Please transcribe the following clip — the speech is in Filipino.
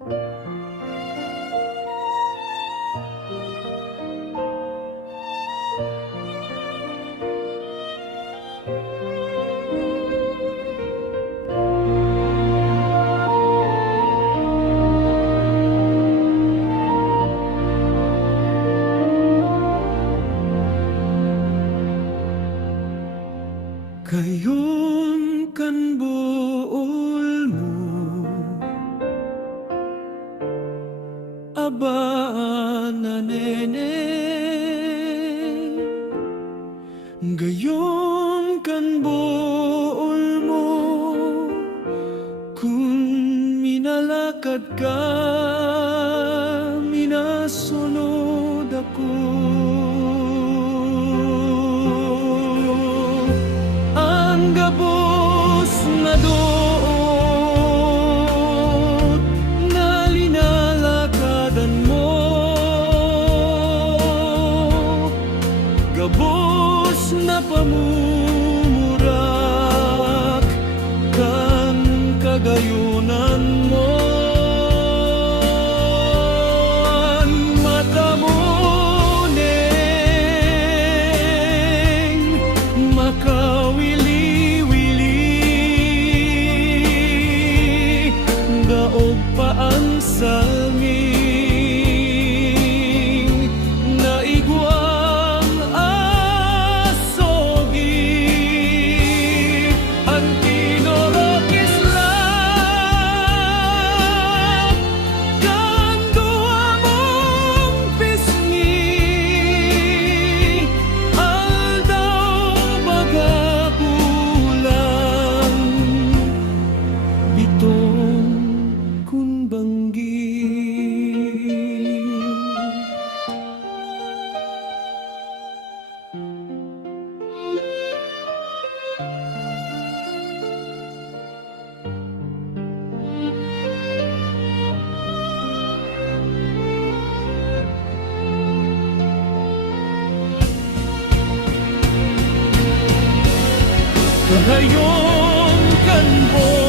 Kayon kan buol mo, aba na nene. Gayon kan buol mo, kung minalakad ka, minasunod ako. Ang gabos na doot na linalakadan mo, gabos na pamumurak kan kagayunan mo. Ang mata mo neng makawili-wili, daog pa ang salming naigwang asogi. Ang kinorokislap kan duha mong pisngi, aldaw bagabulan bitong kunbanggi. Ngayon kan mo